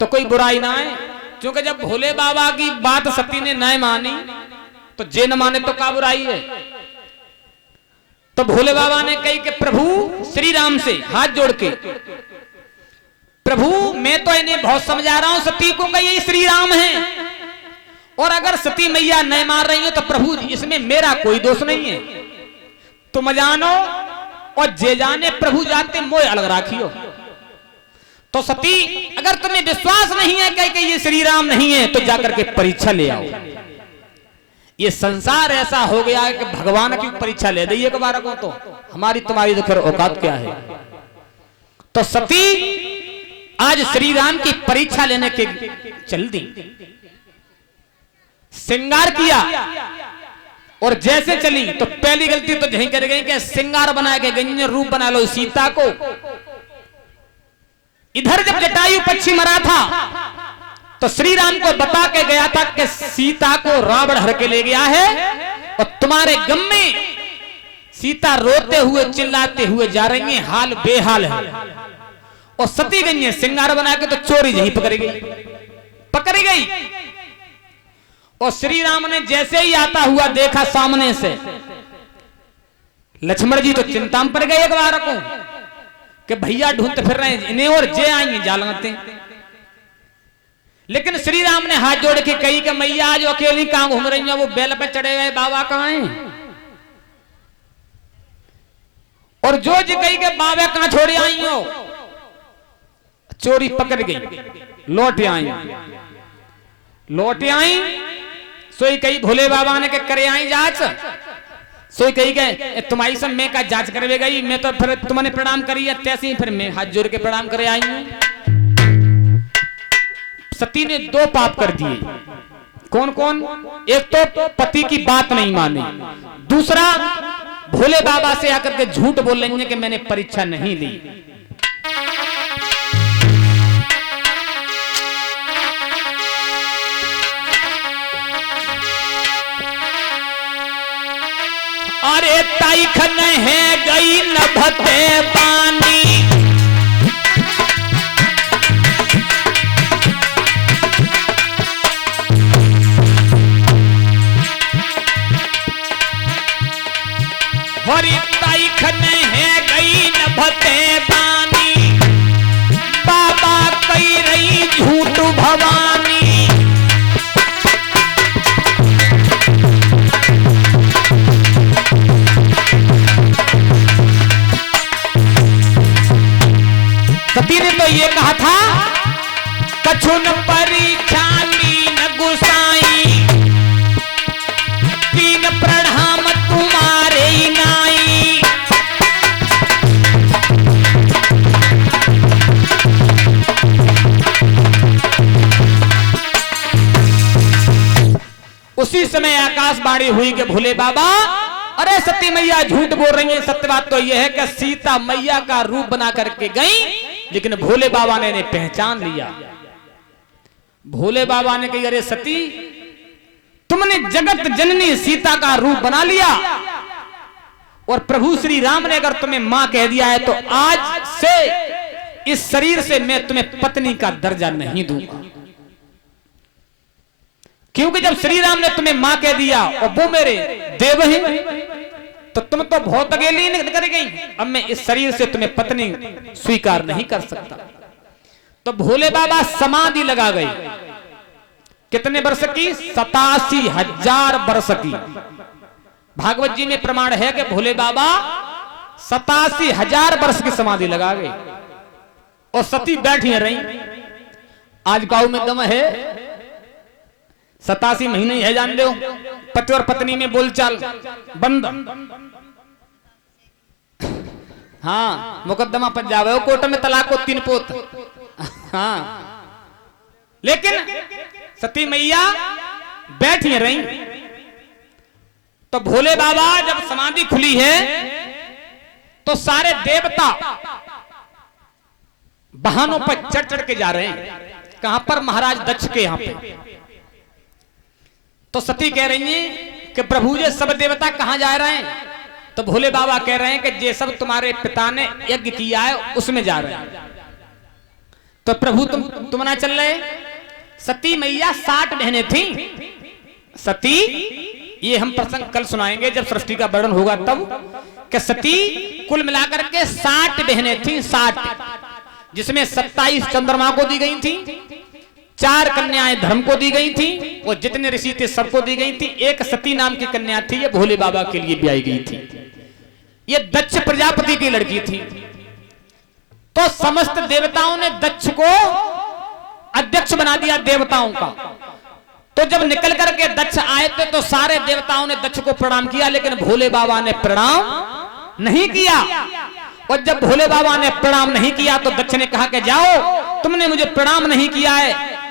तो कोई बुराई ना है, क्योंकि जब भोले बाबा की बात सती ने नहीं मानी तो जे न माने तो क्या बुराई है। तो भोले बाबा ने कही कि प्रभु श्री राम से हाथ जोड़ के, प्रभु मैं तो इन्हें बहुत समझा रहा हूं सती को कि ये श्री राम है, और अगर सती मैया नहीं मार रही हो तो प्रभु इसमें मेरा कोई दोष नहीं है, तुम जानो और जे जाने प्रभु जानते मोह अलग राखियो। तो सती अगर तुम्हें विश्वास नहीं है कि ये श्री राम नहीं है तो जाकर के परीक्षा ले आओ। ये संसार ऐसा हो गया है कि भगवान की परीक्षा ले दी एक बार को, तो हमारी तुम्हारी तो फिर औकात क्या है। तो सती आज श्री राम की परीक्षा लेने के चल दी, श्रृंगार किया, और जैसे चली तो पहली गलती तो यही कर गई कि श्रृंगार बना के गई, रूप बना लो सीता को। इधर जब जटायु पक्षी मरा था तो श्री राम को बता के गया था कि सीता को रावण हर के ले गया है, और तुम्हारे गम में सीता रोते हुए चिल्लाते हुए जा रही है, हाल बेहाल है। और सती गई है श्रृंगार बना के, तो चोरी यही पकड़ी गई। और श्री राम ने जैसे ही आता हुआ देखा सामने से, लक्ष्मण जी तो चिंता में पड़ गए एक बार को कि भैया ढूंढते फिर रहे हैं इन्हें, और जे आएंगे जालते। लेकिन श्री राम ने हाथ जोड़ के कही कि मैया आज अकेली कहां घूम रही है, वो बेल पे चढ़े हुए बाबा कहां हैं। और जो जी कही कि बाबा कहां छोड़े आई हो, चोरी पकड़ गई, लौट आई। सोई कही भोले बाबा ने के करे आई जांच, सोई कही गए तुम्हारी सब मैं का जांच करवे गई, मैं तो फिर तुमने प्रणाम करी है तैसे ही फिर मैं हाथ जोड़ के प्रणाम करे आई हूं। सती ने दो पाप कर दिए। कौन कौन? एक तो पति की बात नहीं मानी, दूसरा भोले बाबा से आकर के झूठ बोल रही है कि मैंने परीक्षा नहीं ली। अरे ताईखन है गई नभते पानी, हरी ताईखन है गई नभते पानी, बाबा कही रही झूठ भवानी। सती ने तो ये कहा था कछुन परीक्षा लीन गुसाई, तीन प्रणाम तुम्हारे नाई। उसी समय आकाशवाणी हुई कि भोले बाबा, अरे सती मैया झूठ बोल रही है। सत्य बात तो यह है कि सीता मैया का रूप बना करके गई, लेकिन भोले बाबा ने इन्हें पहचान लिया। भोले बाबा ने कही अरे सती तुमने जगत जननी सीता का रूप बना लिया, और प्रभु श्री राम ने अगर तुम्हें मां कह दिया है तो आज से इस शरीर से मैं तुम्हें पत्नी का दर्जा नहीं दूंगा। क्योंकि जब श्री राम ने तुम्हें मां कह दिया और वो मेरे देव हैं, तो तुम तो बहुत अकेली निकल गई, अब मैं इस शरीर से तुम्हें पत्नी स्वीकार नहीं कर सकता। तो भोले बाबा समाधि लगा गए। कितने वर्ष की? 87,000 वर्ष की। भागवत जी में प्रमाण है कि भोले बाबा 87,000 वर्ष की समाधि लगा गए, और सती बैठी रही। आज गांव में दम है, 87 महीने है, जान लो। पति और पत्नी में बोलचाल बंद। हाँ, मुकदमा पंजाब है, कोर्ट में तलाक को 3 पोत। हाँ, लेकिन सती मैया बैठी रही। तो भोले बाबा जब समाधि खुली है तो सारे देवता वाहनों पर चढ़ चढ़ के जा रहे हैं। कहां पर? महाराज दक्ष के यहां पे। तो सती कह रही है कि प्रभु जी सब देवता कहां जा रहे हैं? तो भोले बाबा कह रहे हैं कि ये सब तुम्हारे पिता ने यज्ञ किया है उसमें जा रहे हैं। तो प्रभु तुम ना चल रहे। सती मैया 60 बहनें थी। सती, ये हम प्रसंग कल सुनाएंगे जब सृष्टि का वर्णन होगा तब, कि सती कुल मिलाकर के 60 बहनें थी, 60, जिसमें 27 चंद्रमा को दी गई थी, 4 कन्याएं धर्म को दी गई थी, और जितने ऋषि थे सबको दी गई थी। एक सती नाम की कन्या थी, ये भोले बाबा के लिए ब्याई गई थी। ये दक्ष प्रजापति की लड़की थी। तो समस्त देवताओं ने दक्ष को अध्यक्ष बना दिया देवताओं का। तो जब निकल करके दक्ष आए थे तो सारे देवताओं ने दक्ष को प्रणाम किया, लेकिन भोले बाबा ने प्रणाम नहीं किया। और जब भोले बाबा ने प्रणाम नहीं किया तो दक्ष ने कहा कि जाओ, तुमने मुझे प्रणाम नहीं किया है,